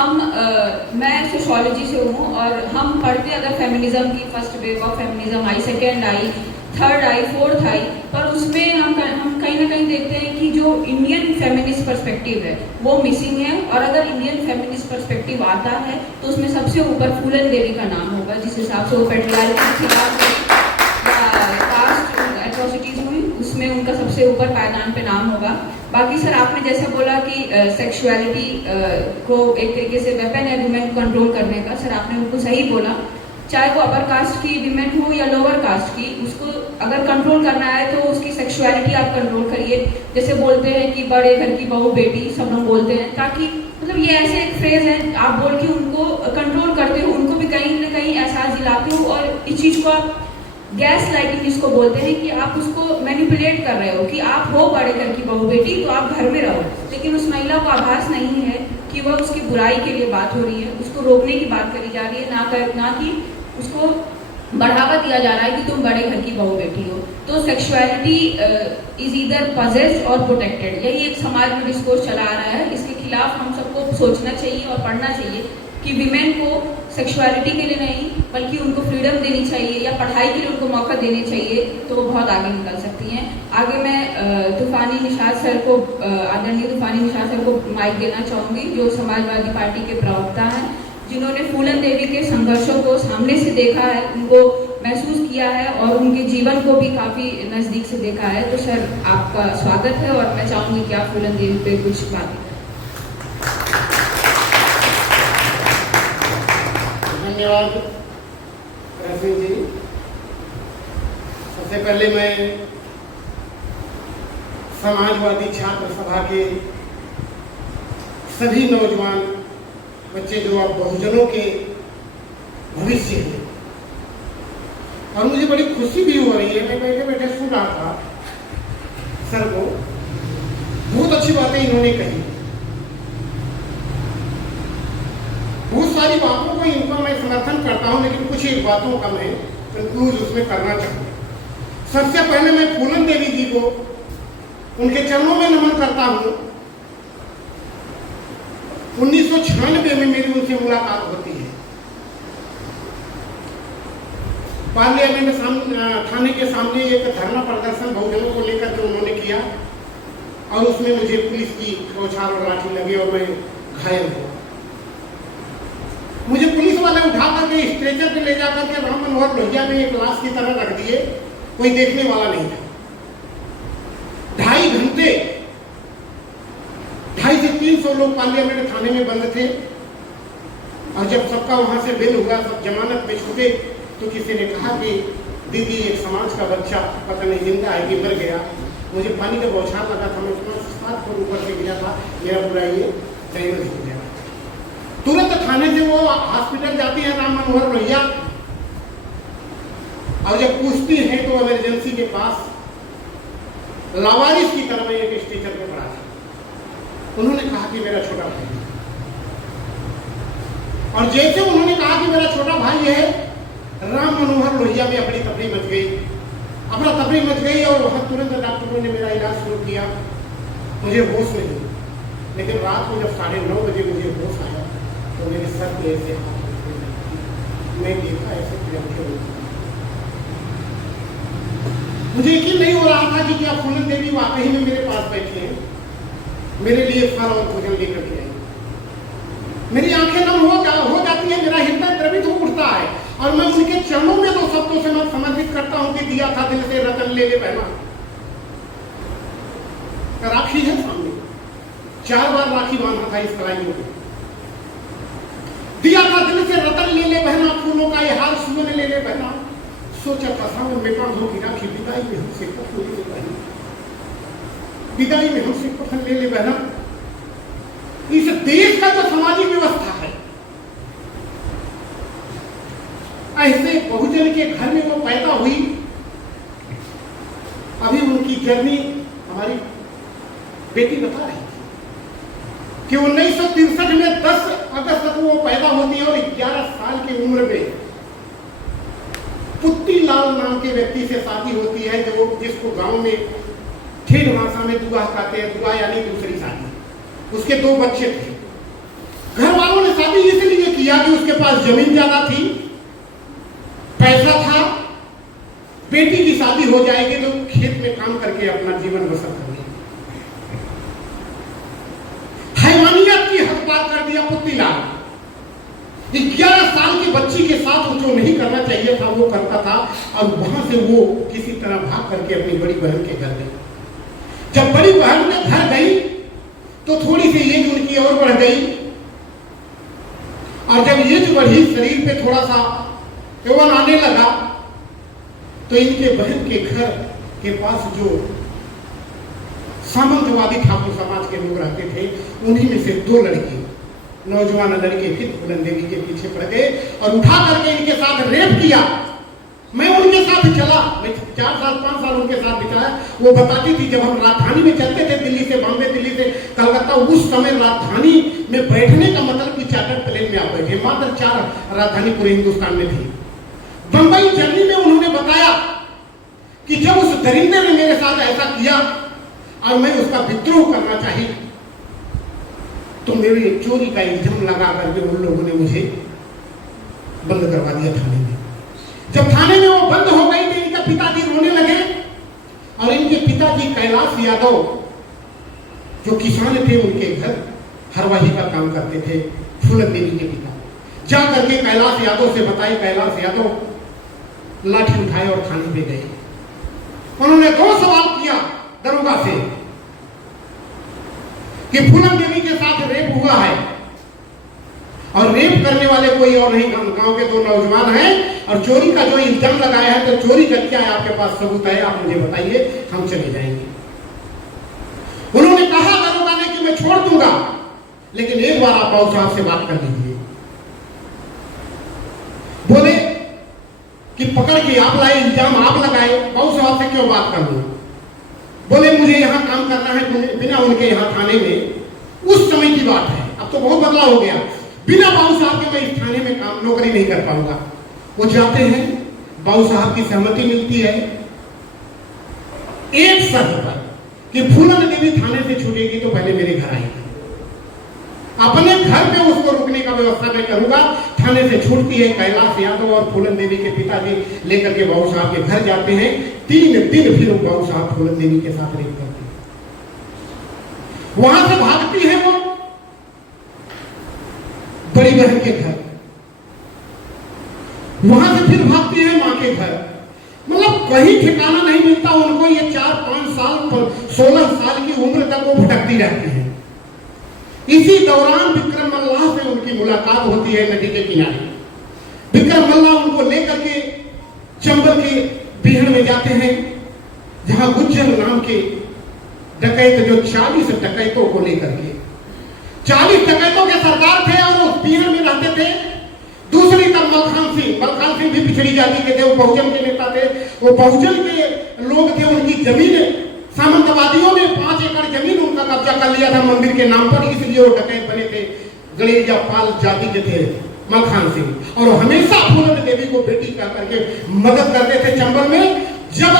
मैं सोशोलॉजी से हूँ और हम पढ़ते अगर फेमिनिज्म की फर्स्ट वेव ऑफ फेमिनिज्म आई, सेकेंड आई, थर्ड आई, फोर्थ आई, पर उसमें हम कहीं ना कहीं देखते हैं कि जो इंडियन फेमिनिस्ट पर्सपेक्टिव है वो मिसिंग है। और अगर इंडियन फेमिनिस्ट पर्सपेक्टिव आता है तो उसमें सबसे ऊपर फूलन देवी का नाम होगा, जिस हिसाब से वो पेट्रियार्की के खिलाफ कास्ट एट्रोसिटीज हुई उसमें उनका सबसे ऊपर पायदान पे नाम होगा। बाकी सर आपने जैसा बोला कि सेक्सुअलिटी को एक तरीके से वेपन है वुमेन को कंट्रोल करने का, सर आपने उनको सही बोला। चाहे वो अपर कास्ट की विमेन हो या लोअर कास्ट की, उसको अगर कंट्रोल करना है तो उसकी सेक्सुअलिटी आप कंट्रोल करिए। जैसे बोलते हैं कि बड़े घर की बहू बेटी सब लोग बोलते हैं, ताकि मतलब ये ऐसे एक फ्रेज है आप बोल के उनको कंट्रोल करते हो, उनको भी कहीं ना कहीं एहसास दिलाते हो और इस चीज़ को आप गैस लाइटिंग जिसको बोलते हैं कि आप उसको मैनिपुलेट कर रहे हो कि आप हो बड़े घर की बहू बेटी तो आप घर में रहो, लेकिन उस महिला को आभास नहीं है कि वह उसकी बुराई के लिए बात हो रही है, उसको रोकने की बात करी जा रही है, ना कि उसको बढ़ावा दिया जा रहा है कि तुम बड़े घर की बहू बेटी हो। तो सेक्सुअलिटी इज ईदर पजेस्ड और प्रोटेक्टेड, यही एक समाज में डिस्कोर्स चला आ रहा है। इसके खिलाफ हम सबको सोचना चाहिए और पढ़ना चाहिए कि विमेन को सेक्सुअलिटी के लिए नहीं बल्कि उनको फ्रीडम देनी चाहिए या पढ़ाई के लिए उनको मौका देने चाहिए, तो वो बहुत आगे निकल सकती हैं। आगे मैं तूफानी निशात सर को, आदरणीय तूफानी निशात सर को माइक देना चाहूँगी, जो समाजवादी पार्टी के प्रवक्ता हैं, जिन्होंने फूलन देवी के संघर्षों को सामने से देखा है, उनको महसूस किया है और उनके जीवन को भी काफ़ी नज़दीक से देखा है। तो सर आपका स्वागत है और मैं चाहूँगी कि आप फूलन देवी पे कुछ बात करें। धन्यवाद रश्मि जी। सबसे पहले मैं समाजवादी छात्र सभा के सभी नौजवान बच्चे जो अब बहुजनों के भविष्य हैं, और मुझे बड़ी खुशी भी हो रही है, मैं बैठे बैठे सुन रहा था सर को, बहुत अच्छी बातें इन्होंने कही, बहुत सारी बातों को इनका मैं समर्थन करता हूं, लेकिन कुछ एक बातों का मैं कंक्लूज उसमें करना चाहूंगा। सबसे पहले मैं फूलन देवी जी को उनके चरणों में नमन करता हूं। 1996 में मेरी उनसे मुलाकात होती है, पार्लियामेंट थाने के सामने एक धरना प्रदर्शन बहुजनों को लेकर के उन्होंने किया और उसमें मुझे पुलिस की बौछार और लाठी लगी और मैं घायल हुआ। मुझे पुलिस वाले उठा करके स्ट्रेचर पे ले जाकर के राम मनोहर लोहिया में एक लाश की तरह रख दिए, कोई देखने वाला नहीं था। 2.5 घंटे 250 से 300 लोग पार्लियामेंट थाने में बंद थे, और जब सबका वहां से बेल हुआ, सब जमानत में छूटे, तो किसी ने कहा कि दीदी एक समाज का बच्चा पता नहीं जिंदा है कि मर गया। मुझे पानी का बौछार लगा था, मैं 7 फुट ऊपर से गिरा था, मेरा पूरा ये डैमेज हो गया। तुरंत थाने से वो हॉस्पिटल जाती है राम मनोहर लोहिया, और जब पूछती है तो इमरजेंसी के पास लावारिस की तरह मैं एक स्टेचर पे पड़ा था। उन्होंने कहा कि मेरा छोटा भाई, और जैसे उन्होंने कहा कि मेरा छोटा भाई है, राम मनोहर लोहिया में अपनी तफरी मच गई और वहां तुरंत डॉक्टरों ने मेरा इलाज शुरू किया। मुझे होश नहीं, लेकिन रात को जब 9:30 बजे मुझे होश आया तो मेरे सर पे ऐसे हाथ रखने लगे। मैं देखा ऐसे प्रियंका, मुझे यकीन नहीं हो रहा था कि क्या फूलन देवी वाकई में मेरे पास बैठी है, मेरे लिए फल और भोजन लेकर के आई। मेरी आंखें नम हो जाती है, मेरा हृदय द्रवित हो उठता है, और मैं उनके चरणों में दो शब्दों से मैं समर्पित करता हूं कि दिया था दिल से रतन ले ले बहना। राखी है सामने, 4 बार राखी बांधा था इस कलाइयों में। दिया था दिल से रतन ले ले बहना, फूलों का ये हार सुमन ले ले बहना। सोचा था सावन में बांधों की राखी, विदाई में हमसे कफन ले ले बहना, विदाई में हमसे कफन ले ले बहना। इस देश का जो सामाजिक व्यवस्था है, ऐसे बहुजन के घर में वो पैदा हुई। अभी उनकी जर्नी हमारी बेटी बता रही थी कि 1963 में 10 अगस्त को वो पैदा होती है और 11 साल की उम्र में पुत्ती लाल नाम के व्यक्ति से शादी होती है, जो जिसको गांव में ठेठ भाषा में दुआ कहते हैं। दुआ यानी दूसरी शादी। उसके 2 बच्चे थे। घर वालों ने शादी इसलिए किया कि उसके पास जमीन ज्यादा थी, पैसा था, बेटी की शादी हो जाएगी तो खेत में काम करके अपना जीवन बसर करेंगे। हैवानियत की हद पार कर दिया पुतलीलाल। 11 साल की बच्ची के साथ जो नहीं करना चाहिए था वो करता था, और वहां से वो किसी तरह भाग करके अपनी बड़ी बहन के घर गई। जब बड़ी बहन के घर गई तो थोड़ी सी एज उनकी और बढ़ गई, और जब एज बढ़ी, शरीर पे थोड़ा सा यौवन आने लगा, तो इनके बहन के घर के पास जो सामंतवादी ठाकुर समाज के लोग रहते थे, उन्हीं में से 2 लड़की, नौजवान लड़के फिर फूलन देवी के पीछे पड़ गए और उठा करके इनके साथ रेप किया। मैं उनके साथ चला, मैं 4 साल 5 साल उनके साथ बिताया। वो बताती थी जब हम राजधानी में चलते थे, दिल्ली से बॉम्बे, दिल्ली से कलकत्ता, उस समय राजधानी में बैठने का मतलब कि चार्टर प्लेन में आप बैठे। मात्र 4 राजधानी पूरे हिंदुस्तान में थी। बंबई जर्नी में उन्होंने बताया कि जब उस दरिंदे ने मेरे साथ ऐसा किया और मैं उसका विद्रोह करना चाहिए, तो मेरे चोरी का इल्जाम लगा करके उन लोगों ने मुझे बंद करवा दिया थाने में। जब थाने में वो बंद हो गई तो इनका पिताजी रोने लगे, और इनके पिताजी कैलाश यादव जो किसान थे, उनके घर हरवाही का काम करते थे, फूलन देवी के पिता। जा करके कैलाश यादव से बताई, कैलाश यादव लाठी उठाए और थाने पे गए। उन्होंने 2 सवाल किया दरोगा से कि फूलन देवी के साथ रेप हुआ है, और रेप करने वाले कोई और नहीं, गांव के 2 नौजवान हैं, और चोरी का जो इल्जाम लगाया है, तो चोरी का क्या है, आपके पास सबूत है, आप मुझे बताइए, हम चले जाएंगे। उन्होंने कहा दरोगा ने कि मैं छोड़ दूंगा, लेकिन एक बार आप बाबू साहब से बात कर लीजिए। बोले कि पकड़ के आप लाए, इल्जाम आप लगाए, बाबू साहब से क्यों बात कर लूं? बोले मुझे यहां काम करना है, बिना उनके यहां थाने में। उस समय की बात है, अब तो बहुत बदलाव हो गया। बिना बाबू साहब के मैं इस थाने में काम नौकरी नहीं कर पाऊंगा। वो जाते हैं, बाबू साहब की सहमति मिलती है एक शर्त पर कि फूलन देवी थाने से छूटेगी तो पहले मेरे घर आएगी, अपने घर पे उसको रुकने का व्यवस्था मैं करूंगा। थाने से छूटती है, कैलाश यादव और फूलन देवी के पिताजी लेकर के बाबू साहब के घर जाते हैं। 3 दिन फिर बाबू साहब फूलन देवी के साथ रेप करते हैं। वहां से भागती है वो बड़ी बहन के घर, वहां से फिर भागती है मां के घर। मतलब कहीं ठिकाना नहीं मिलता उनको। ये 4-5 साल 16 साल की उम्र तक वो भटकती रहती है। इसी दौरान विक्रम मल्लाह से उनकी मुलाकात होती है नदी के किनारे। विक्रम मल्लाह उनको लेकर के चंबल के बिहड़ में जाते हैं, जहां गुज्जर नाम के डकैत, जो 40 डकैतों को लेकर के, 40 डकैतों के सरदार थे और उस बिहड़ में रहते थे। दूसरी तरफ मलखान सिंह भी पिछड़ी जाति के थे, वो बहुजन के नेता थे, वो बहुजन के लोग थे। उनकी जमीन सामंतवादियों ने 5 एकड़ जमीन उनका कब्जा कर लिया था मंदिर के नाम पर, इसलिए वो डकैत बने थे। गणेरिया पाल जाति के थे मलखान सिंह, और हमेशा फूलन देवी को बेटी कह करके मदद करते थे चंबल में। जब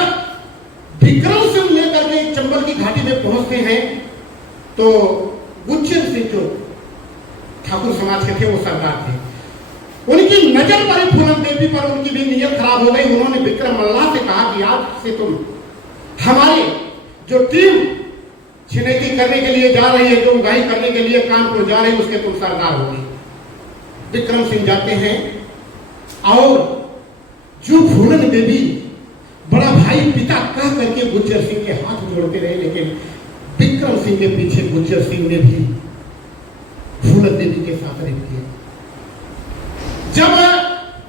विक्रम सिंह लेकर के चंबल की घाटी में पहुंचते हैं, तो गुज्जर सिंह जो ठाकुर समाज के थे वो सरदार थे, उनकी नजर पड़ी फूलन देवी पर, उनकी भी नीयत खराब हो गई। उन्होंने विक्रम मल्लाह से कहा कि आज से तुम हमारे जो टीम छिनैती करने के लिए जा रही है, जो उगाही करने के लिए कानपुर जा रही है, उसके तुम सरदार होगी। विक्रम सिंह जाते हैं, और जो फूलन देवी बड़ा भाई पिता कह करके गुज्जर सिंह के हाथ जोड़ते रहे, लेकिन विक्रम सिंह के पीछे गुज्जर सिंह ने भी फूलन देवी के साथ रेप किया। जब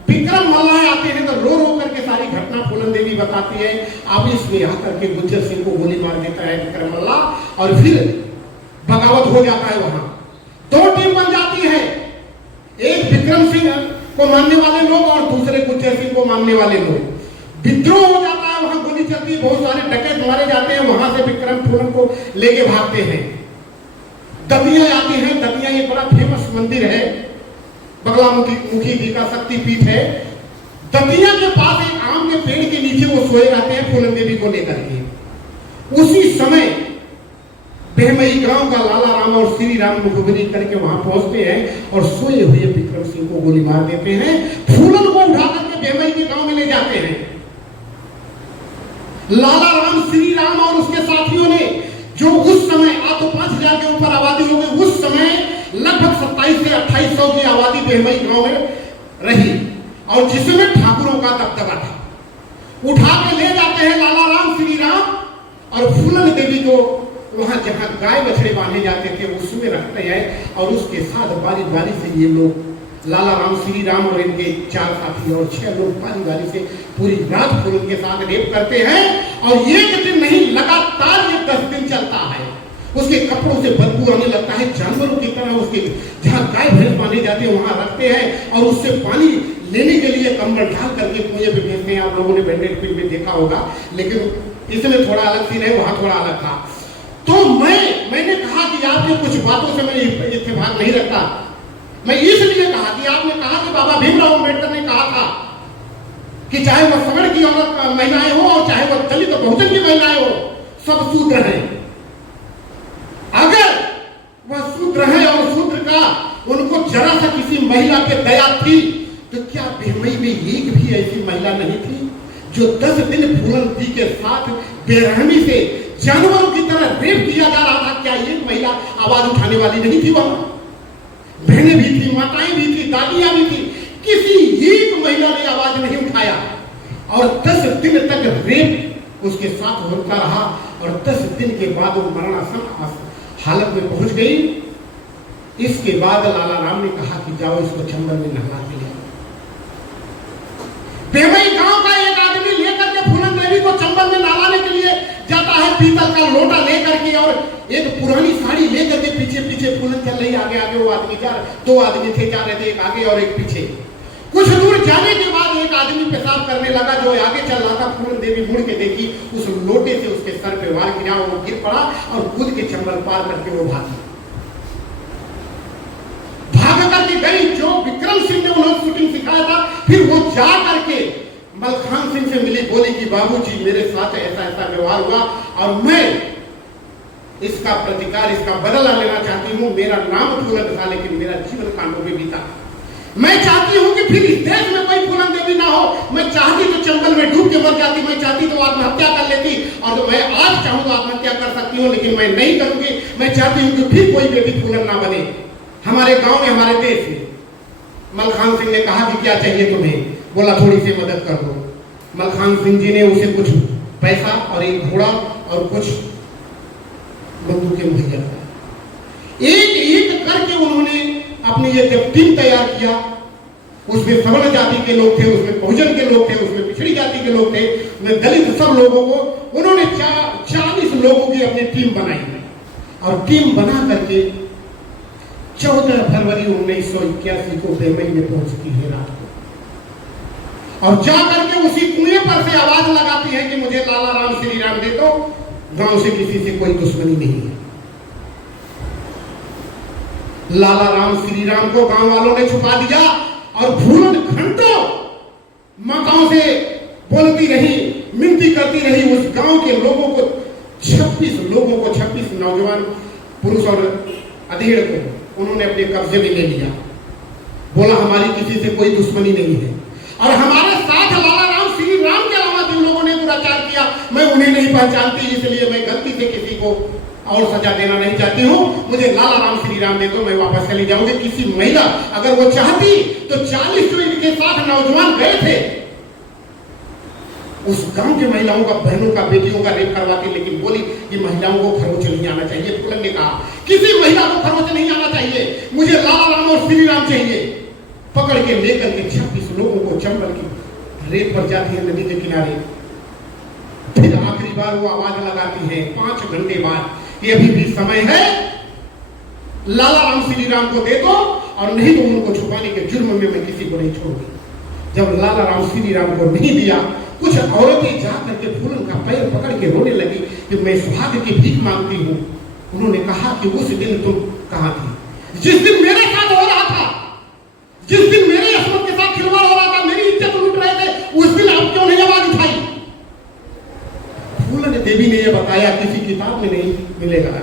विक्रम मल्लाह आते हैं तो रो रो करके सारी घटना फूलन देवी बताती है। अब इसमें आकर के गुज्जर सिंह को गोली मार देता है विक्रम मल्लाह, और फिर बगावत हो जाता है। वहां 2 टीम बन जाती है, एक विक्रम सिंह को मानने वाले लोग और दूसरे गुज्जर सिंह को मानने वाले लोग। विद्रोह हो जाता है, वहां गोली चलती है, बहुत सारे डकैत मारे जाते हैं। वहां से विक्रम फूलन को लेके भागते हैं। दतिया आते हैं। दतिया एक बड़ा फेमस मंदिर है, बगलामुखी जी का शक्तिपीठ है। दतिया के पास एक आम के पेड़ के नीचे वो सोए रहते हैं फूलन देवी को लेकर के। उसी समय बेहमई गांव का लाला राम और श्री राम मुखबिरी करके वहां पहुंचते हैं और सोए हुए विक्रम सिंह को गोली मार देते हैं। फूलन को उठा करके बेहमई के गांव में ले जाते हैं। लाला राम, श्री राम और उसके साथियों ने, जो उस समय आप तो 5000 के ऊपर आबादी हो गई, उस समय लगभग 27 से 2800 की आबादी बेहमई गांव में रही और जिसमें ठाकुरों का दबदबा था। उठा के ले जाते हैं लाला राम, श्री राम और फूलन देवी को वहां जहां गाय बछड़े बांधे जाते थे उसमें रखते हैं और उसके साथ बारी बारी से ये लोग लाला राम, श्री राम और इनके 4 साथी और 6 लोग बारी बारी से पूरी रात फूलन के साथ रेप करते हैं। और एक दिन नहीं, लगातार ये 10 दिन चलता है। उसके कपड़ों से बदबू आने लगता है, जानवरों की तरह उसके जहां गाय भैंस बांधे जाते हैं वहां रखते हैं और उससे पानी लेने के लिए कंबल डाल करके कुएं पे भेजते हैं। आप लोगों ने बैंडेड फिल्म में देखा होगा, लेकिन इसमें थोड़ा अलग सीन है, वहां थोड़ा अलग था। तो मैंने कहा कि आपके कुछ बातों से मैं इत्तेफाक नहीं रखता। मैं इसलिए कहा कि आपने कहा कि बाबा भीमराव अम्बेडकर ने कहा था कि चाहे वह सवर्ण की औरत महिलाएं हो और चाहे वह दलित बहुजन की महिलाएं हो, सब शूद्र हैं। अगर वह शूद्र है और शूद्र का उनको जरा सा किसी महिला पे दया थी तो क्या बेहमई में एक भी ऐसी महिला नहीं थी जो 10 दिन फूलन दी के साथ बेरहमी से जानवरों की तरह रेप किया जा रहा था? क्या एक महिला आवाज उठाने वाली नहीं थी? वहां बहनें भी थी, माताएं भी थी, दादियां भी थी, किसी एक महिला ने आवाज नहीं उठाया। और 10 दिन तक रेप उसके साथ होता रहा और 10 दिन के बाद वो मरणासन हालत में पहुंच गई। इसके बाद लाला राम ने कहा कि जाओ इसको चंबल में नहला दिया। बेमई गांव का एक आदमी लेकर के फूलन देवी को चंबल में नहलाने के लिए जाता है, पीतल का लोटा लेकर के और एक पुरानी साड़ी लेकर के पीछे पीछे फूलन चल रही, आगे आगे वो आदमी जा, 2 आदमी थे जा रहे थे, एक आगे और एक पीछे। कुछ दूर जाने के बाद एक आदमी पेशाब करने लगा, जो आगे चल रहा था। फूलन देवी मुड़ के देखी, उस लोटे से उसके सर पे वार गिरा, वो गिर पड़ा और कूद के चंबल पार करके वो भागी। भाग करके गई, जो विक्रम सिंह ने उन्हें शूटिंग सिखाया था, फिर वो जा करके मलखान सिंह से मिली, बोली कि बाबूजी मेरे साथ ऐसा ऐसा व्यवहार हुआ और मैं इसका प्रतिकार, इसका बदला लेना चाहती हूँ। मेरा नाम फूलन था लेकिन मेरा जीवन कांडों में बीता। मैं चाहती हूँ कि फिर इस देश में कोई फूलन देवी ना हो। मैं चाहती तो चंबल में डूब के मर जाती, मैं चाहती तो आत्महत्या कर लेती, और तो मैं आज चाहूँ तो आत्महत्या कर सकती हूँ, लेकिन मैं नहीं करूंगी। मैं चाहती हूँ कि फिर कोई बेटी फूलन ना बने हमारे गांव में, हमारे देश में। मलखान सिंह ने कहा कि क्या चाहिए तुम्हें? बोला थोड़ी सी मदद कर दो। मलखान सिंह जी ने उसे कुछ पैसा और एक घोड़ा और कुछ बंदूकें मुहैया कराई। एक एक करके उन्होंने अपनी ये जब टीम तैयार किया, उसमें सवर्ण जाति के लोग थे, उसमें बहुजन के लोग थे, उसमें पिछड़ी जाति के लोग थे, उसमें दलित, सब लोगों को उन्होंने 40 लोगों की अपनी टीम बनाई और टीम बना करके 14 फरवरी 1981 को बेमई में पहुंचती है रात को, और जाकर के उसी कुएं पर से आवाज लगाती है कि मुझे लाला राम, श्री राम दे दो, गांव से किसी से कोई दुश्मनी नहीं है। लाला राम, श्री राम को गांव वालों ने छुपा दिया और फूलन घंटों माताओं से बोलती रही, मिनती करती रही। उस गांव के लोगों को 26 नौजवान पुरुष और अधेड़ को उन्होंने अपने कब्जे में ले लिया। बोला हमारी किसी से कोई दुश्मनी नहीं है और हमारे साथ लाला राम, श्री राम के अलावा जिन लोगों ने दुराचार किया मैं उन्हें नहीं पहचानती, इसलिए मैं गलती से किसी को और सजा देना नहीं चाहती हूँ। मुझे लाला राम, श्री राम दे दो, मैं वापस चली जाऊंगी। किसी महिला अगर वो चाहती तो 40 जो इनके साथ नौजवान गए थे उस गांव के महिलाओं का, बहनों का, बेटियों का रेप करवाती, लेकिन बोली कि महिलाओं को खरोच नहीं आना चाहिए। फूलन ने कहा किसी महिला को खरोच नहीं आना चाहिए, मुझे लाला राम और श्री राम चाहिए। पकड़ के लेकर के 26 लोगों को चंबल की रेत पर जाती है नदी के किनारे। फिर आखिरी बार वो आवाज लगाती है 5 घंटे बाद कि अभी भी समय है, लाला राम, श्री राम को दे दो और नहीं तो उनको छुपाने के जुर्म में मैं किसी को नहीं छोड़ूंगी। जब लाला राम, श्री राम को नहीं दिया, कुछ औरतें जाकर के फूलन का पैर पकड़ के रोने लगी कि मैं सुहाग की भीख मांगती हूँ। उन्होंने कहा कि उस दिन तुम कहाँ थी जिस दिन मेरे साथ हो रहा था, जिस दिन मेरे अस्मत के साथ खिलवाड़ हो रहा था, मेरी इज्जत लूट रहे थे, उस दिन आप क्यों नहीं आवाज उठाई? फूलन देवी ने यह बताया, किसी किताब में नहीं मिलेगा।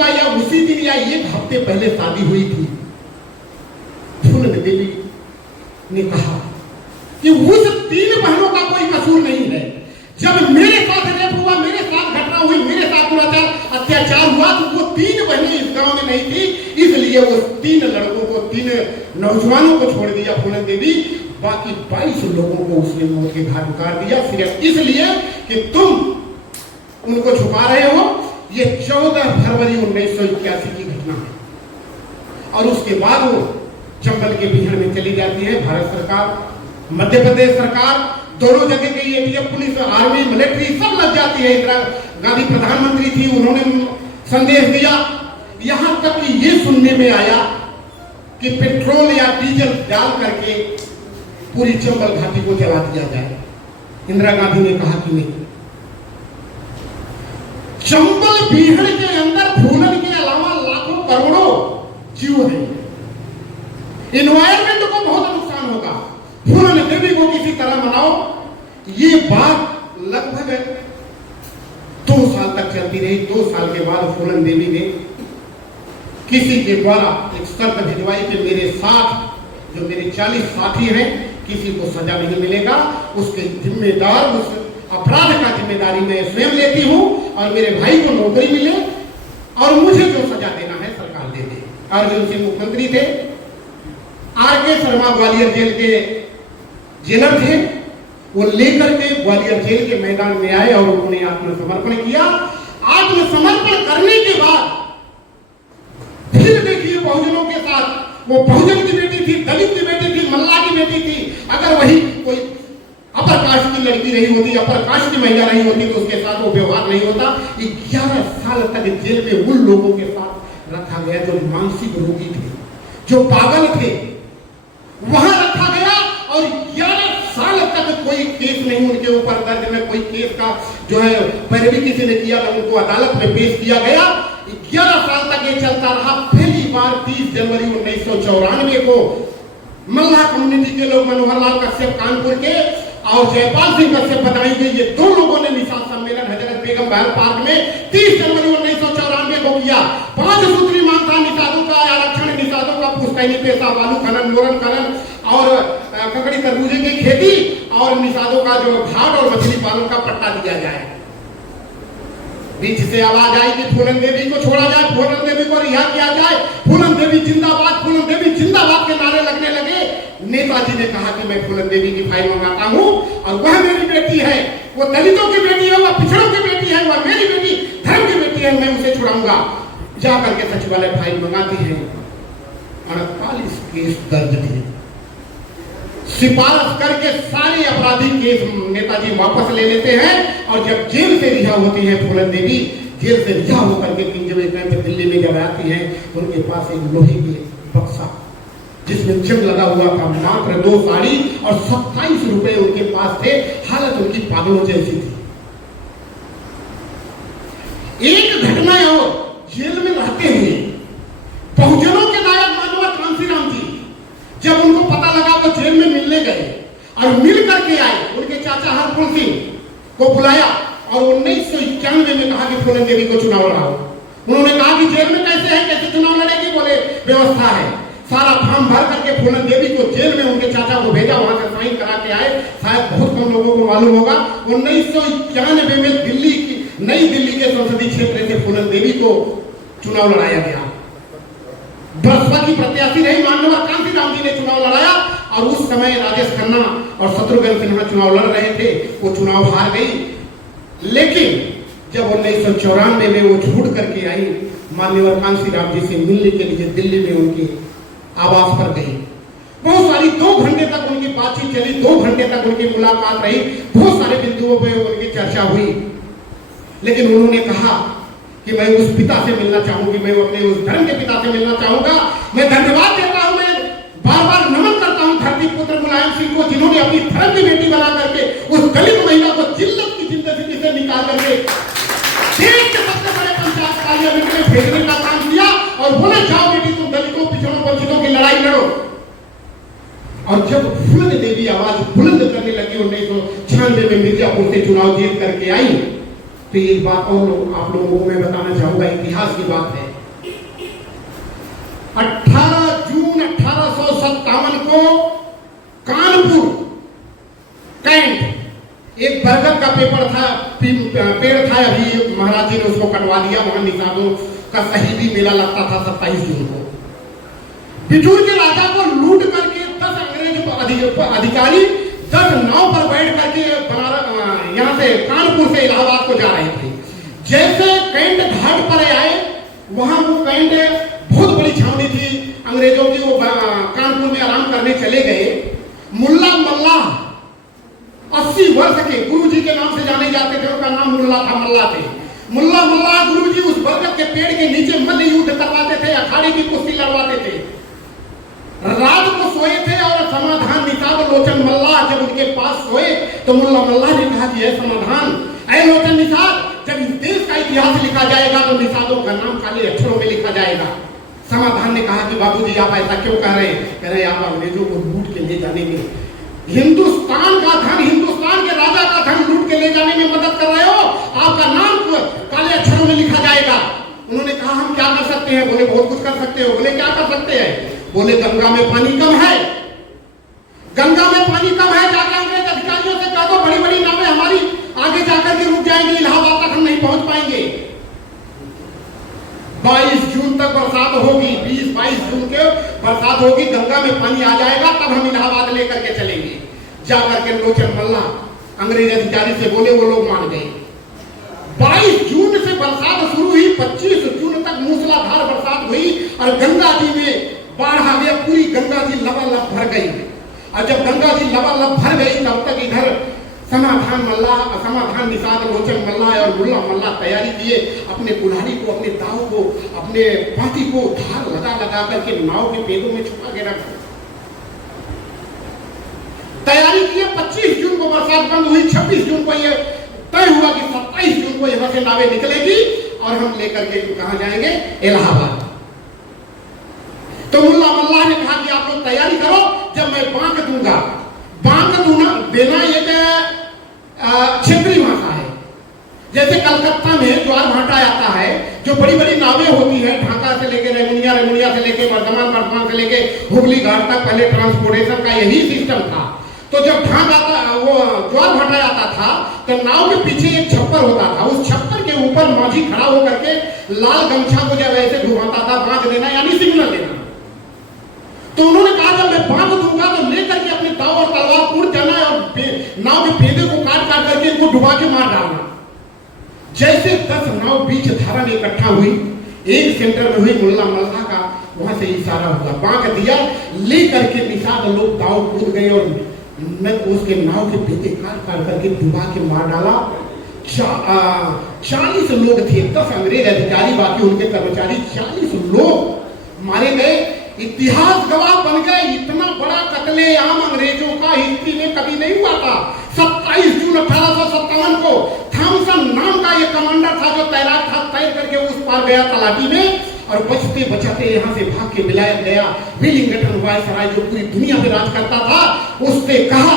होगा या उसी दिन या एक हफ्ते पहले शादी हुई थी, फूलन देवी ने कहा कि उस 3 बहनों का कोई कसूर नहीं है। जब मेरे साथ रेप हुआ, मेरे साथ घटना हुई, मेरे साथ दुराचार अत्याचार हुआ, तो वो 3 बहनें इस गांव में नहीं थी, इसलिए वो 3 लड़कों को, 3 नौजवानों को छोड़ दिया फूलन देवी। बाकी 22 लोगों को उसने मौत के घाट उतार दिया, सिर्फ इसलिए कि तुम उनको छुपा रहे हो। ये 14 फरवरी 1981 की घटना है। और उसके बाद वो चंबल के बिहार में चली जाती है। भारत सरकार, मध्य प्रदेश सरकार, दोनों जगह के एटीएफ, पुलिस, आर्मी, मिलिट्री सब लग जाती है। इंदिरा गांधी प्रधानमंत्री थी, उन्होंने संदेश दिया। यहां तक कि ये सुनने में आया कि पेट्रोल या डीजल डाल करके पूरी चंबल घाटी को जला दिया जाए। इंदिरा गांधी ने कहा कि नहीं, चंबल बीहड़ के अंदर फूलन के अलावा लाखों करोड़ों जीव हैं, इन्वायरमेंट को बहुत नुकसान होगा, फूलन देवी को किसी तरह मनाओ। ये बात लगभग 2 साल तक चलती रही। 2 साल के बाद फूलन देवी ने किसी के द्वारा एक शर्त भिजवाई कि मेरे साथ जो मेरे 40 साथी हैं, किसी को सजा नहीं मिलेगा, उसके जिम्मेदार, उस अपराध का जिम्मेदारी मैं स्वयं लेती हूं, और मेरे भाई को नौकरी मिले, और मुझे जो सजा देना है सरकार दे दे। अर्जुन सिंह मुख्यमंत्री थे, आर.के. शर्मा ग्वालियर जेल के जेलर थे, वो लेकर के ग्वालियर जेल के मैदान में आए और उन्होंने आत्मसमर्पण किया। आत्मसमर्पण करने के बाद फिर देखिए बहुजनों के साथ, वो बहुजन की बेटी थी, दलित की बेटी थी, मल्ला की बेटी थी, अगर वही कोई अपर कास्ट की लड़की नहीं होती, अपर कास्ट की महिला नहीं होती, तो उसके साथ वो व्यवहार नहीं होता। 11 साल तक जेल में उन लोगों के साथ रखा गया जो मानसिक रोगी थे, जो पागल थे, वहां रखा गया। और 11 साल तक कोई केस नहीं उनके ऊपर दर्ज, में कोई केस का जो है पैरवी किसी ने किया था, उनको अदालत में पेश किया गया। 11 साल तक ये चलता रहा। पहली बार 30 जनवरी 1994 को मल्ला कम्युनिटी के लोग, मनोहर लाल कश्यप कानपुर के और जयपाल सिंह कश्यप बताई गई, ये 2 लोगों ने निशान सम्मेलन हजरत बेगम बहल पार्क में 30 जनवरी 1994 को किया। 5 सूत्री मांग था निषादों का, आरक्षण निषादों का, पुश्तैनी पेशा, बालू खनन, मोरन खनन और ककड़ी तरबूजे की खेती, और निषादों का जो घाट और मछली पालन का पट्टा दिया जाए। बीच से आवाज आई कि फूलन देवी को छोड़ा जाए, फूलन देवी को रिहा किया जाए, फूलन देवी जिंदाबाद, फूलन देवी जिंदाबाद के नारे लगने लगे। नेताजी ने कहा कि मैं फूलन देवी की फाइल मंगाता हूं, और वह मेरी बेटी है, वो दलितों की बेटी है, वह पिछड़ों की बेटी है, वह मेरी बेटी धर्म की बेटी है, मैं उसे छुड़ाऊंगा। जाकर के सचिवालय फाइल मंगाती है। 48 केस दर्ज थे, सिफारिश करके सारे अपराधी केस नेताजी वापस ले लेते हैं। और जब जेल से रिहा होती है फूलन देवी, जेल से रिहा होकर के पिंजरे में दिल्ली में जब आती है, तो उनके पास एक लोहे के बक्सा जिसमें जंग लगा हुआ था, मात्र 2 साड़ी और 27 रुपए उनके पास थे। हालत उनकी पागलों जैसी थी। एक घटना और, जेल में रहते हुए बहुजनों के नायक मानव कांसीराम जी, जब उनको पता लगा वो जेल में मिलने गए और मिल करके आए, उनके चाचा हरपुर सिंह को बुलाया और 1991 में कहा कि फूलन देवी को चुनाव लड़ाओ। उन्होंने कहा कि जेल में कैसे है, कैसे चुनाव लड़ेगी? बोले व्यवस्था है। सारा फॉर्म भर करके फूलन देवी को जेल में उनके चाचा को भेजा, वहां से साइन करा के आए। शायद बहुत कम लोगों को मालूम होगा, 1991 में दिल्ली की, नई दिल्ली के संसदीय क्षेत्र से फूलन देवी को चुनाव लड़ाया गया। बसपा की प्रत्याशी रही माननीय कांसीराम जी ने चुनाव लड़ाया, और उस समय राजेश खन्ना और शत्रुघ्न सिन्हा चुनाव लड़ रहे थे। वो चुनाव हार गई, लेकिन जब 1994 में वो छूट करके आई, माननीय कांसीराम जी से मिलने के लिए दिल्ली में उनके आवास पर गई। बहुत सारी 2 घंटे तक उनकी बातचीत चली, 2 घंटे तक उनकी मुलाकात रही, बहुत सारे बिंदुओं पर उनकी चर्चा हुई। लेकिन उन्होंने कहा कि मैं उस पिता से मिलना चाहूंगी, मैं अपने उस धर्म के पिता से मिलना चाहूंगा। मैं धन्यवाद देता हूं, मैं बार बार नमन करता हूं धरती पुत्र मुलायम सिंह को, जिन्होंने अपनी धर्म की बेटी बना करके उस दलित महिला को जिल्लत की जिंदगी से निकाल करके देश के सबसे बड़े पंचायत पार्लियामेंट में भेजने का काम किया, और बोले जाओ बेटी तुम दलितों, पिछड़ों, वंचितों की लड़ाई लड़ो। और जब फूलन देवी आवाज बुलंद करने लगी 1996 में मिर्जापुर से चुनाव जीत करके आई, तो एक बात और आप लोगों को मैं बताना चाहूंगा, इतिहास की बात है। 18 जून 1857 को कानपुर कैंट एक बरगद का पेड़ था, अभी महाराज जी ने उसको कटवा दिया। वहां निषादों का शहीदी मेला लगता था 27 जून को। बिठूर के राजा को लूट करके 10 अंग्रेज अधिकारी 10 नाव पर बैठ करके यहाँ से कानपुर से इलाहाबाद को जा रहे थे। जैसे कैंट घाट पर आए, वहां वो कैंट बहुत बड़ी छावनी थी अंग्रेजों की, वो कानपुर में आराम करने चले गए। मुल्ला मल्ला 80 वर्ष के गुरुजी के नाम से जाने जाते थे, उनका नाम मुल्ला था, मल्ला थे। मुल्ला मल्ला गुरुजी उस बरगद के पेड़ के नीचे मल्ल युद्ध करवाते थे, अखाड़े की कुश्ती लड़वाते थे। रात को सोए थे और समाधान निषाद लोचन मल्ला जब उनके पास सोए तो मुल्ला मल्ला ने कहा कि समाधान, ऐ लोचन निषाद, जब इस देश का इतिहास लिखा जाएगा तो निषादों का नाम काले अक्षरों में लिखा जाएगा। समाधान ने कहा कि बाबूजी आप ऐसा क्यों कर रहे हैं? कह रहे आप अंग्रेजों को लूट के ले जाने में, हिंदुस्तान का धन, हिंदुस्तान के राजा का धन लूट के ले जाने में मदद कर रहे हो, आपका नाम काले अक्षरों में लिखा जाएगा। उन्होंने कहा हम क्या कर सकते हैं? बोले बहुत कुछ कर सकते हो। बोले क्या कर सकते हैं? बोले गंगा में पानी कम है, गंगा में पानी कम है, जाके अंग्रेज अधिकारियों से कह दो बड़ी बड़ी नावें हमारी आगे जाकर के रुक जाएंगी, इलाहाबाद तक हम नहीं पहुंच पाएंगे। 22 जून तक बरसात होगी, 20-22 जून के बरसात होगी, गंगा में पानी आ जाएगा, तब हम इलाहाबाद लेकर के चलेंगे। जाकर के लोचन मल्ला अंग्रेज अधिकारी से बोले, वो लोग मान गए। 22 जून से बरसात शुरू हुई, 25 जून तक मूसलाधार बरसात हुई और गंगा जी में बाढ़ आ गया, पूरी गंगा जी लबालब भर गई। और जब गंगा जी लबालब भर गई तब तक इधर समाधान निषाद लोचन मल्ला और मुल्ला मल्ला तैयारी किए, अपने कुल्हाड़ी को, अपने दाव को, अपने पाती को धार लगा लगा करके नाव के पेड़ों में छुपा के रखा, तैयारी किए। 25 जून को बरसात बंद हुई, 26 जून को ये तय हुआ कि 27 जून को यहाँ से नावें निकलेगी और हम लेकर के कहाँ जाएंगे? इलाहाबाद। तो मुल्ला मल्ला ने कहा कि आप लोग तैयारी करो, जब मैं बांक दूंगा, बांक देना एक क्षेत्रीय भाषा है। जैसे कलकत्ता में ज्वार भाटा आता है, जो बड़ी बड़ी नावें होती है, ढाका से लेके रेमुनिया, रेमुनिया से लेके बर्धमान, बर्धमान से लेके हुगली घाट तक पहले ट्रांसपोर्टेशन का यही सिस्टम था। तो जब ढाक आता, वो ज्वार भाटा आता था, तो नाव के पीछे एक छप्पर होता था, उस छप्पर के ऊपर माझी खड़ा होकर के लाल गमछा को जब ऐसे घुमाता था, बांध देना यानी सिग्नल देना। तो उन्होंने कहा जब मैं बांध दूंगा तो लेकर के अपने दाव और तलवार कूद जाना और नाव के पेड़े को काट काट करके इनको डुबा के मार डालना। जैसे 10 नाव बीच धारा में इकट्ठा हुई, एक सेंटर में हुई, मुल्ला मल्ला का वहां से इशारा हुआ, बांक दिया, लेकर के निषाद लोग दाव कूद गए और उसके नाव के पेड़े काट काट करके डुबा के मार डाला। 40 लोग थे, 10 अंग्रेज अधिकारी, बाकी उनके कर्मचारी, 40 लोग मारे गए। इतिहास गवाह बन गए। इतना बड़ा कत्लेआम अंग्रेजों का हिस्ट्री में कभी नहीं हुआ था। 27 जून 1857 को थॉमसन नाम का ये कमांडर था जो तैराक था, तैर करके उस पार गया तलाटी में और बचते बचाते यहाँ से भाग के विलायत गया। विलिंगटन वायसराय जो पूरी दुनिया में राज करता था, उसने कहा,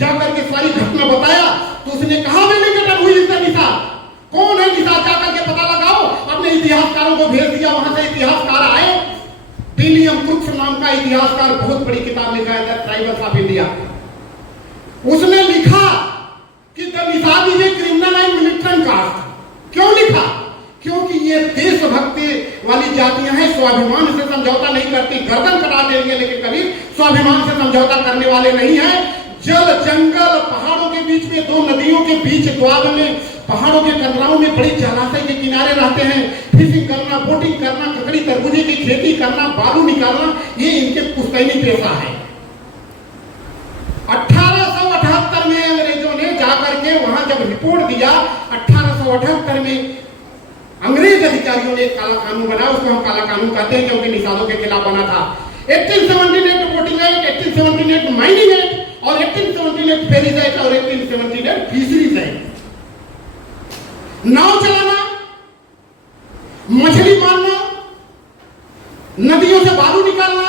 जाकर के सारी घटना बताया, तो उसने कहा विलिंगटन हुई इसका निषाद कौन है? निषाद जाकर के पता लगाओ। अपने इतिहासकारों को भेज दिया, वहां से इतिहासकार आए। विलियम क्रुक्स नाम का इतिहासकार, बहुत बड़ी किताब लिखा है ट्राइबल्स ऑफ इंडिया। उसने लिखा कि the Nishad is a criminal and militant caste. क्यों लिखा? क्योंकि ये देशभक्ति वाली जातियां हैं, स्वाभिमान से समझौता नहीं करती, गर्दन कटा देंगे लेकिन कभी स्वाभिमान से समझौता करने वाले नहीं है। जल, जंगल, पहाड़ों के बीच में, 2 नदियों के बीच द्वार में, पहाड़ों के कंदराओं में, बड़ी जलाशय के किनारे रहते हैं। फिशिंग करना, बोटिंग करना, ककड़ी तरबूजे की खेती करना, बालू निकालना, ये इनके पुश्तैनी पेशा है। 1878 में अंग्रेजों ने जाकर के वहां जब रिपोर्ट दिया, 1878 में अंग्रेज अधिकारियों ने एक काला कानून बनाया। उसको हम काला कानून कहते हैं क्योंकि निषादों के खिलाफ बना था। 1878 वोटिंग एक्ट, 1878 माइनिंग एक्ट और 1878 फेरीज एक्ट और 1878 फिशरीज एक्ट। नाव चलाना, मछली मारना, नदियों से बालू निकालना,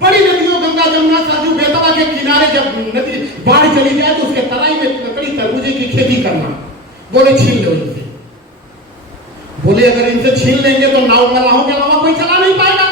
बड़ी नदियों गंगा, जमुना, सरजू, बेतवा के किनारे जब नदी बाढ़ चली जाए तो उसके तराई में ककड़ी तरबूजे की खेती करना। बोले छीन लो इनसे। बोले अगर इनसे छीन लेंगे तो नाव मल्लाहों के अलावा कोई चला नहीं पाएगा।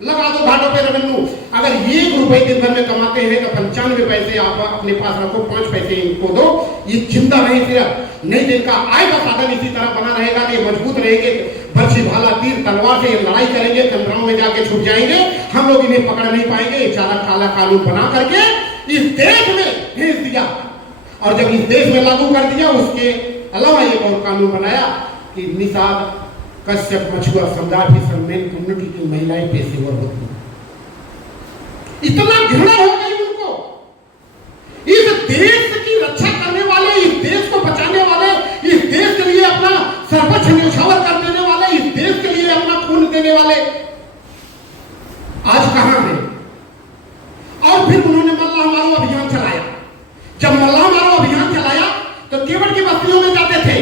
लगा दो घाटों पे रेवेन्यू। अगर 1 रुपए दिन भर में कमाते हैं तो 95 पैसे आप अपने पास रखो, 5 पैसे इनको दो, ये जिंदा रहे, सिर्फ नहीं दिन का आय का साधन इसी तरह बना रहेगा तो ये मजबूत रहेंगे, बर्छी भाला तीर तलवार से ये लड़ाई करेंगे, चंद्राओं में जाके छुप जाएंगे, हम लोग इन्हें पकड़ नहीं पाएंगे। ये चारा काला कानून बना करके इस देश में भेज दिया, और जब इस देश में लागू कर दिया, उसके अलावा एक और कानून बनाया कि निषाद, कश्यप, मछुआ समुदाय की सरमेन कम्युनिटी की महिलाएं पेशेवर होती हैं। इतना घृणा हो गई उनको। इस देश की रक्षा करने वाले, इस देश को बचाने वाले, इस देश के लिए अपना सर्वोच्च न्यौछावर कर देने वाले, इस देश के लिए अपना खून देने वाले आज कहां हैं? और फिर उन्होंने मल्लाह मारो अभियान चलाया। जब मल्लाह मारो अभियान चलाया तो केवट की बस्तियों में जाते थे।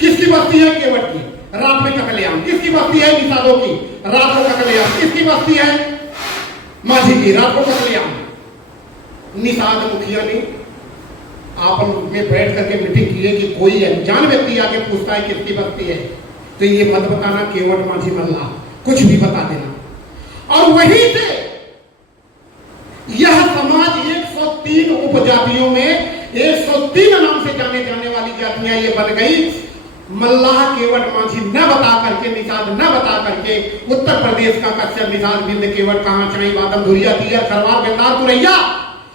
किसकी बस्ती है? केवट की। रात में कतलेआम। किसकी बस्ती है? निषादों की। रात को कतलेआम। किसकी बस्ती है? माझी की। रात को कतलेआम। निषाद मुखिया ने आपस में बैठ करके मीटिंग की है कि कोई अनजान व्यक्ति आके पूछता है किसकी बस्ती है तो ये मत बताना, केवट, माझी, मल्लाह, कुछ भी बता देना। और वहीं से यह समाज 103 उपजातियों में 103 नाम से जाने जाने वाली जातियां ये बन गई। मल्लाह, केवट, माझी न बता करके, निषाद न बता करके, उत्तर प्रदेश का कश्यप, निषाद, बिंद, केवट, कहां, चाई, बादम, धुरिया, तियर, खरवार, बेंदार, तुरैया,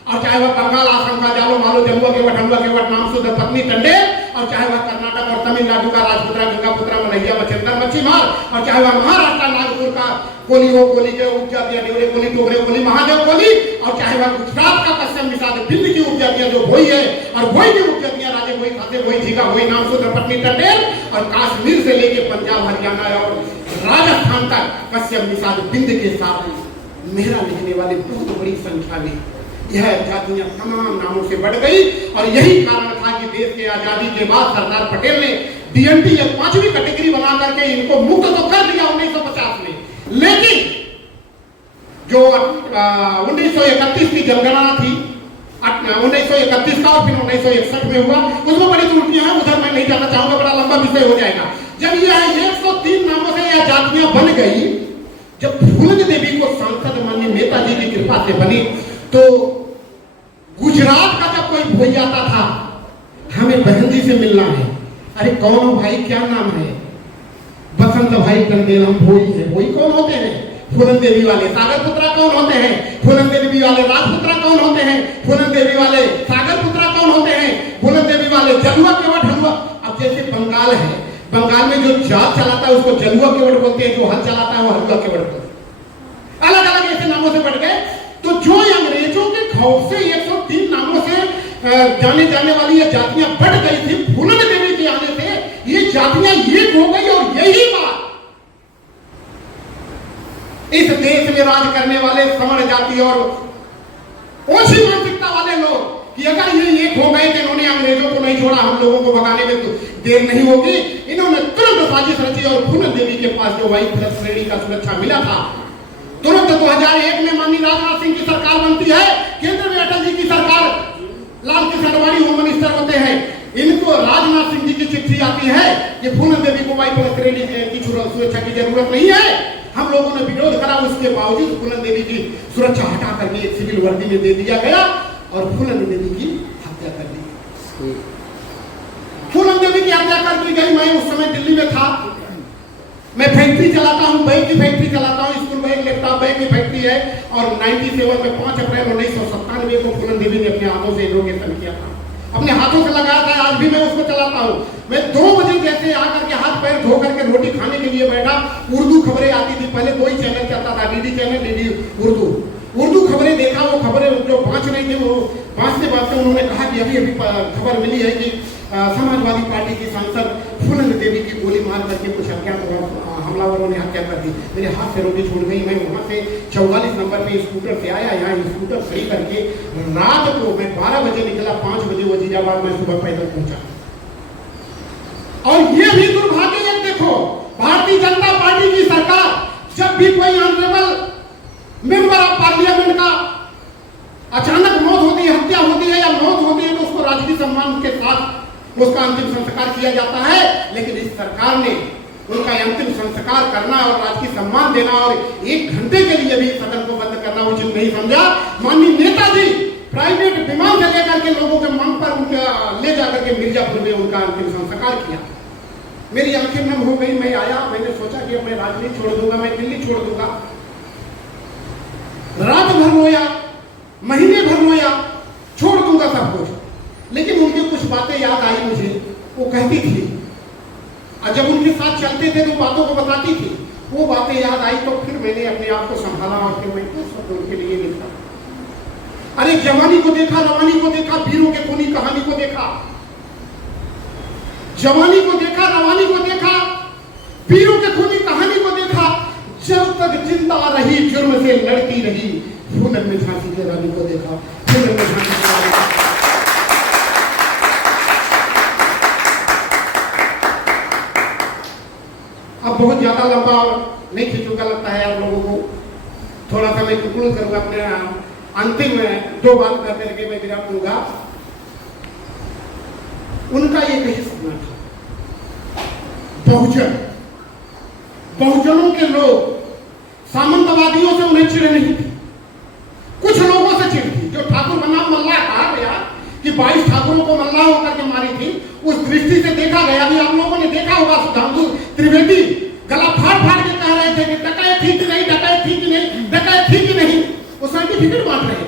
और चाहे वह बंगाल, आसाम का जालो, मालो, जमुआ केवट, हलुआ केवट, नाम सुध, पत्नी, टंडेल, और चाहे वह कर्नाटक और तमिलनाडु का राजपुत्रा, गंगापुत्रा, मलैया, मचेंदर, मच्छीमार, और चाहे वह महाराष्ट्र, नागपुर का कोली हो, कोली के उपजातियां, डेवरे कोली, टोगरे कोली, महादेव कोली, और चाहे वह गुजरात का कश्यप, निषाद, बिंद की उपजातियां जो भोई है, और भोई की उपजातियां राजे भोई, खाते भोई, झीका भोई, नाम सुध, पत्नी, टंडेल, और कश्मीर से लेके पंजाब, हरियाणा और राजस्थान तक कश्यप, निषाद, बिंद के साथ मेरा लिखने वाले बहुत बड़ी संख्या में यह जातियां तमाम नामों से बढ़ गई। और यही कारण था कि देश के आजादी के बाद सरदार पटेल ने डीएनटी या 5वीं कैटेगरी बना करके इनको मुक्त तो कर दिया 1950 में, लेकिन जो 1931 की जनगणना थी, 1931 का और फिर 1961 में हुआ, उसमें बड़ी त्रुटियां हैं, उधर मैं नहीं जाना चाहूंगा, बड़ा लंबा विषय हो जाएगा। जब यह 103 नामों से यह जातियां बन गई, जब फूलन देवी को सांसद माननीय नेताजी की कृपा से बनी, तो गुजरात का जब कोई भोई आता था, हमें बहन जी से मिलना है, अरे कौन हो भाई, क्या नाम है? बसंत भाई टंडेल, हम भोई हैं। भोई कौन होते हैं? फूलन देवी वाले। सागर पुत्रा कौन होते हैं? फूलन देवी वाले। राजपुत्रा कौन होते हैं? फूलन देवी वाले। सागर पुत्रा कौन होते हैं? फूलन देवी वाले। जलुआ केवट, हलुआ। अब जैसे बंगाल है, बंगाल में जो जात चलाता है उसको जलुआ केवट बोलते हैं, जो हल चलाता है वो हलुआ केवट बोलते हैं। अलग अलग ऐसे नामों से बढ़ गए। तो जो अंग्रेजों के खौफ से 103 नामों से जाने जाने वाली ये जातियां बढ़ गई थी, फूलन देवी के आने से ये जातियां एक हो गई। और यही बात इस देश में राज करने वाले समण जाति और ओछी मानसिकता वाले लोग कि अगर ये एक हो गए तो इन्होंने अंग्रेजों को नहीं छोड़ा, हम लोगों को भगाने में तो देर नहीं होगी, इन्होंने तुरंत साजिश रची। और फूलन देवी के पास जो वाई प्लस श्रेणी का सुरक्षा मिला था, तुरंत 2001 में माननीय राजनाथ सिंह की सरकार बनती है, केंद्र में अटल जी की सरकार, लाल कृष्ण आडवाणी होम मिनिस्टर होते हैं, इनको राजनाथ सिंह जी की चिट्ठी आती है कि फूलन देवी को वाई प्लस श्रेणी की सुरक्षा की जरूरत नहीं है। हम लोगों ने विरोध करा, उसके बावजूद फूलन देवी की सुरक्षा हटा करके एक सिविल वर्दी में दे दिया गया और फूलन देवी की हत्या कर दी। फूलन देवी की हत्या कर दी गई। मैं उस समय दिल्ली में था, मैं फैक्ट्री चलाता हूँ, बैग की फैक्ट्री चलाता हूँ, स्कूल बैग, लैपटॉप बैग की फैक्ट्री है। और 97 में 5 अप्रैल 1997 को फूलन देवी ने अपने हाथों से इनोग्रेशन किया था, अपने हाथों से लगाया था। आज भी मैं उसको चलाता हूँ। मैं 2 बजे जैसे आकर के हाथ पैर धो करके रोटी खाने के लिए बैठा, उर्दू खबरें आती थी, पहले 2 ही चैनल चलता था, डीडी चैनल, डीडी उर्दू खबरें देखा। वो खबरें जो बाँच रही थी, वो बाँचते उन्होंने कहा कि अभी खबर मिली है कि समाजवादी पार्टी की सांसद फूलन देवी की गोली मार करके कुछ अज्ञात हमलावरों ने हत्या कर दी। मेरे हाथ से रोटी छूट गई। मैं वहां से 44 नंबर पे स्कूटर से आया, यहाँ स्कूटर खड़ी करके रात को मैं 12 बजे निकला, 5 बजे वजीराबाद में सुबह पैदल पहुंचा। और ये भी दुर्भाग्य है, देखो भारतीय जनता पार्टी की सरकार जब भी कोई ऑनरेबल मेंबर ऑफ पार्लियामेंट का अचानक मौत होती है, हत्या होती है या मौत होती है, तो उसको राजकीय सम्मान के साथ उसका अंतिम संस्कार किया जाता है। लेकिन इस सरकार ने उनका अंतिम संस्कार करना और राजकीय सम्मान देना और 1 घंटे के लिए भी सदन को बंद करना उचित नहीं समझा। माननीय नेताजी प्राइवेट विमान से लेकर के लोगों के मांग पर उनका ले जाकर के मिर्जापुर में उनका अंतिम संस्कार किया। मेरी आंखें नम हो गई। मैं आया, मैंने सोचा कि अब मैं राजनीति छोड़ दूंगा, मैं दिल्ली छोड़ दूंगा। रात भर रोया, महीने भर रोया, छोड़ दूंगा सब कुछ। लेकिन उनकी कुछ बातें याद आई मुझे। वो कहती थी और जब उनके साथ चलते थे तो बातों को बताती थी, वो बातें याद आई तो फिर मैंने अपने आप को संभाला और फिर मैं सब उनके लिए लिखा। अरे जवानी को देखा, रवानी को देखा, वीरों के खूनी कहानी को देखा। जवानी को देखा, रवानी को देखा, वीरों के खूनी कहानी को देखा। जब तक जिंदा रही जुर्म से लड़ती रही। फूलन में झांसी की रानी को देखा, फूलन में झांसी की रानी। अब बहुत ज्यादा लंबा और नहीं खींचूंगा लगता है आप लोगों को। थोड़ा सा मैं कंक्लूड करूंगा अपने अंतिम 2 बात करके मैं विराम दूंगा। उनका एक ही सपना था, बहुजनों के लोग सामंतवादियों से उन्हें चिढ़ नहीं थी, कुछ लोगों से चिढ़ थी। जो ठाकुर बनाम मल्लाह कहा गया कि 22 ठाकुरों को मल्लाह होकर के मारी थी, उस दृष्टि से देखा गया। अभी आप लोगों ने देखा होगा सुधांशु त्रिवेदी गला फाड़ फाड़ के कह रहे थे कि डकैत थी कि नहीं, डकैत थी कि नहीं, डकैत थी कि नहीं। वो सर्टिफिकेट बांट रहे थे।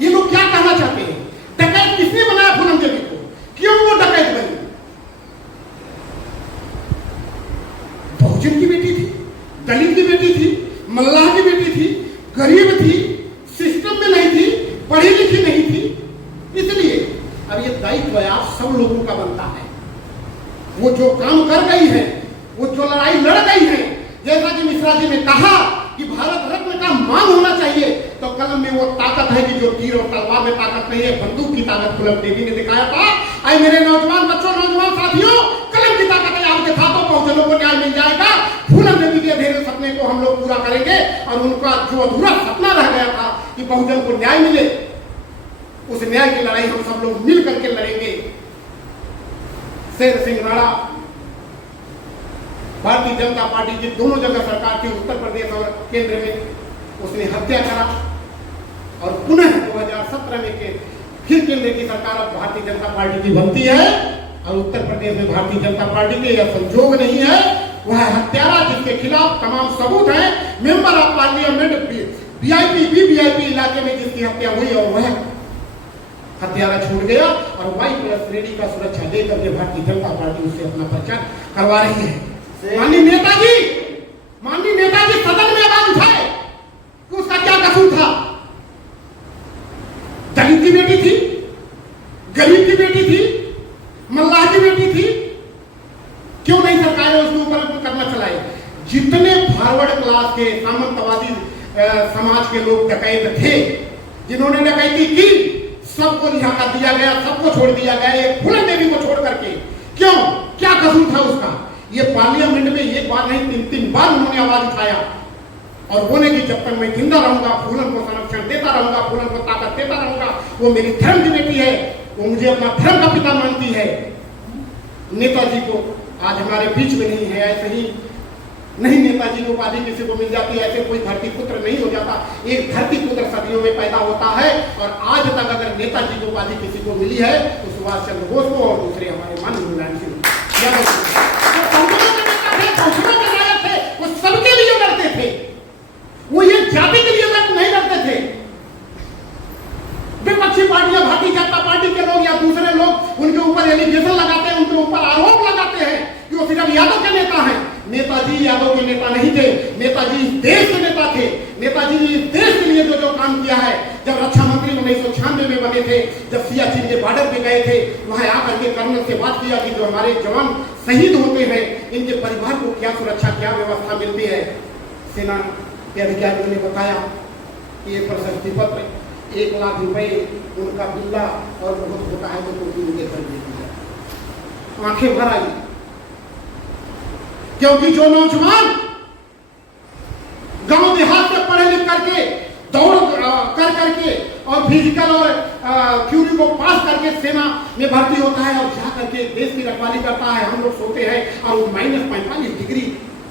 ये लोग क्या कहना चाहते हैं? डकैत किसने बनाया पूनम देवी को? क्यों वो डकैत बनी? बहुजन की बेटी थी, दलित की बेटी थी, मल्लाह की बेटी थी, गरीब थी, सिस्टम में नहीं थी, पढ़ी लिखी नहीं थी। इसलिए अब ये दायित्व आप सब लोगों का बनता है। वो जो काम कर गई है, वो जो लड़ाई लड़ गई है, जैसा कि मिश्रा जी ने कहा कि भारत रत्न का मान होना चाहिए, तो कलम में वो ताकत है कि जो तीर और तलवार में ताकत नहीं है, बंदूक की ताकत फूलन देवी ने दिखाया था। आई मेरे नौजवान बच्चों, नौजवान साथियों, कलम की ताकत है। आपके हाथों बहुजनों को न्याय मिल जाएगा। फूलन देवी के अधूरे सपने को हम लोग पूरा करेंगे और उनका जो अधूरा सपना रह गया था कि बहुजन को न्याय मिले, उस न्याय की लड़ाई हम सब लोग मिल करके लड़ेंगे। शेर सिंह राणा भारतीय जनता पार्टी की दोनों जगह सरकार थी, उत्तर प्रदेश और केंद्र में, उसने हत्या करा और पुनः 2017 में फिर केंद्र की सरकार अब भारतीय जनता पार्टी की बनती है और उत्तर प्रदेश में भारतीय जनता पार्टी के यह संजोग नहीं है। वह हत्यारा जिसके खिलाफ तमाम सबूत हैं, मेंबर ऑफ पार्लियामेंट वीवीआईपी इलाके में जिसकी हत्या हुई और वह हत्यारा छूट गया और वाई+ श्रेणी का सुरक्षा देकर के भारतीय जनता पार्टी उससे अपना प्रचार करवा रही है। माननीय नेताजी सदन में आवाज उठाए कि उसका क्या कसूर था। दलित की बेटी थी, गरीब की बेटी थी, मल्लाह की बेटी थी, क्यों नहीं सरकारें उसके ऊपर कदम चलाए? जितने फॉरवर्ड क्लास के सामंतवादी समाज के लोग डकैत थे, जिन्होंने डकैती की, सबको रिहा कर दिया गया, सबको छोड़ दिया गया, एक फूलन देवी को छोड़ करके। क्यों? क्या कसूर था उसका? ये पार्लियामेंट में एक बार नहीं 3 बार उन्होंने आवाज उठाया और बोले कि जब तक मैं जिंदा रहूंगा फूलन को संरक्षण देता रहूंगा, फूलन को ताकत देता रहूंगा। वो मेरी धर्म की बेटी है, वो मुझे अपना धर्म का पिता मानती है। नेताजी को आज हमारे बीच में नहीं है। ऐसे ही नहीं नेताजी की उपाधि किसी को मिल जाती है, ऐसे कोई धरती पुत्र नहीं हो जाता। एक धरती पुत्र सदियों में पैदा होता है और आज तक अगर नेताजी की उपाधि किसी को मिली है तो सुभाष चंद्र बोस को और दूसरे हमारे माननीय मुलायम सिंह यादव थे। वो सबके लिए लड़ते थे, वो ये जाति के लिए नहीं लड़ते थे। विपक्षी पार्टियां, भारतीय जनता पार्टी के लोग या दूसरे लोग उनके ऊपर एलिगेशन लगाते हैं, उनके ऊपर आरोप लगाते हैं कि वो सिर्फ यादव के नेता हैं। नेताजी यादव के नेता नहीं थे, नेताजी इस देश के नेता थे। नेताजी ने इस देश के लिए जो काम किया है, जब रक्षा मंत्री 1996 में बने थे, जब सियाचिन के बॉर्डर पे गए थे, वहां आकर के कर्नल से बात किया कि जो हमारे जवान शहीद होते हैं, इनके परिवार को क्या सुरक्षा, क्या व्यवस्था मिलती है। सेना के अधिकारियों ने बताया कि ये प्रशस्ति पत्र 1 लाख रुपए उनका बिल्ला और बहुत होता है तो उनके घर दे दिया। आंखें भर आई, क्योंकि जो नौजवान गांव देहात में पढ़े लिख करके दौड़ कर करके और फिजिकल और थ्योरी को पास करके सेना में भर्ती होता है और जा करके देश की रखवाली करता है। हम लोग सोते हैं और -45 डिग्री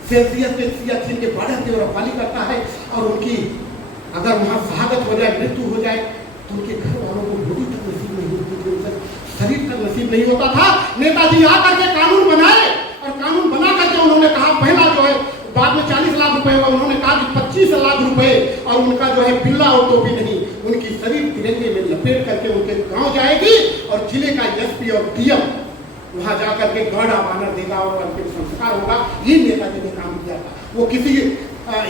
सेल्सियस के सियाचिन के बॉर्डर की रखवाली करता है और उनकी अगर वहाँ शहादत हो जाए, मृत्यु हो जाए तो उनके घर वालों को गोली तक नसीब नहीं होती थी, उनका शरीर तक नसीब नहीं होता था। नेताजी आकर के कानून बनाए और कानून बना करके उन्होंने कहा, पहला जो है बाद में 40 लाख रुपए हुआ, उन्होंने कहा कि 25 लाख रुपए और उनका जो है बिल्ला और टोपी नहीं, उनकी शरीर तिरंगे में लपेट करके उनके गांव जाएगी और जिले का एसपी और डीएम वहां जाकर के गढ़ बानर देगा और अंतिम संस्कार होगा। ये नेताजी ने काम किया था। वो किसी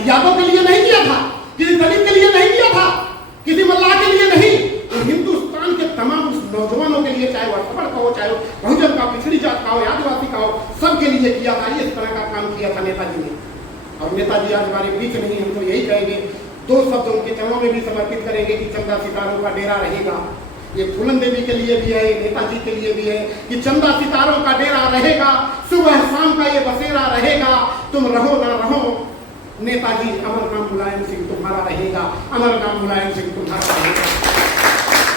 यादव के लिए नहीं किया था, किसी दलित के लिए नहीं किया था, किसी मल्लाह के लिए नहीं, तो हिंदुस्तान के तमाम उस नौजवानों के लिए, चाहे वो अकबर का हो, चाहे वो बहुजन का, पिछड़ी जात का हो, आदिवासी का हो, सबके लिए किया था। इस तरह का काम किया था नेताजी ने। और नेताजी आज हमारे बीच नहीं, हम तो यही कहेंगे, 2 शब्द उनके चरणों में भी समर्पित करेंगे कि चंदा सितारों का डेरा रहेगा। ये फूलन देवी के लिए भी है, नेताजी के लिए भी है कि चंदा सितारों का डेरा रहेगा, सुबह शाम का ये बसेरा रहेगा, तुम रहो ना रहो नेताजी, अमर नाम मुलायम सिंह तुम्हारा रहेगा, अमर नाम मुलायम सिंह तुम्हारा रहेगा।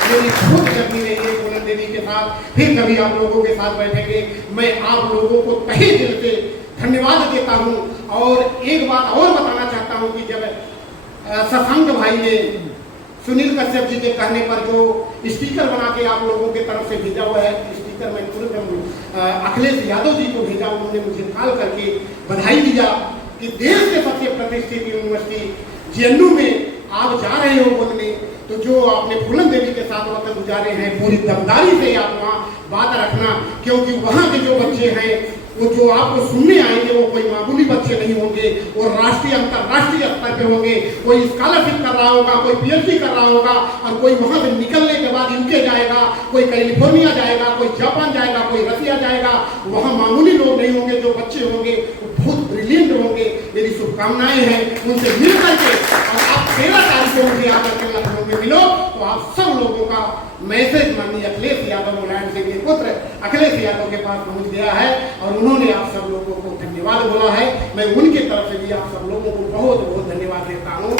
मेरी बहुत जर्नी रही है फूलन देवी के साथ, फिर कभी आप लोगों के साथ बैठेंगे। मैं आप लोगों को तहे दिल से धन्यवाद देता हूँ। और एक बात और बताना चाहता हूँ कि जब शशांक भाई ने सुनील कश्यप जी के कहने पर जो स्पीकर बना के आप लोगों के तरफ से भेजा हुआ है, स्पीकर मैं तुरंत अखिलेश यादव जी को भेजा, उन्होंने मुझे कॉल करके बधाई दिया कि देश के सबसे प्रतिष्ठित यूनिवर्सिटी जेएनयू में आप जा रहे हो बोलने, तो जो आपने फूलन देवी के साथ वक्त गुजारे हैं, पूरी दमदारी से आप वहाँ बात रखना, क्योंकि वहाँ के जो बच्चे हैं वो जो आपको सुनने आएंगे वो कोई मामूली बच्चे नहीं होंगे, वो राष्ट्रीय अंतर्राष्ट्रीय स्तर पे होंगे। कोई स्कॉलरशिप कर रहा होगा, कोई पीएचडी कर रहा होगा और कोई वहाँ से निकलने के बाद यूके जाएगा, कोई कैलिफोर्निया जाएगा, कोई जापान जाएगा, कोई रसिया जाएगा। वहाँ मामूली लोग नहीं होंगे, जो बच्चे होंगे वो बहुत ब्रिलियंट होंगे। मेरी शुभकामनाएं हैं उनसे मिल करके, और आप 13 तारीख को मुझे आकर के लखनऊ में मिलो तो आप सब लोगों का मैसेज माननीय अखिलेश यादव, मुलायम सिंह के पुत्र अखिलेश यादव के पास पहुंच गया है और उन्होंने आप सब लोगों को धन्यवाद बोला है। मैं उनकी तरफ से भी आप सब लोगों को बहुत बहुत धन्यवाद देता हूँ।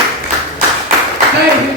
जय हिंद।